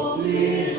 Holy.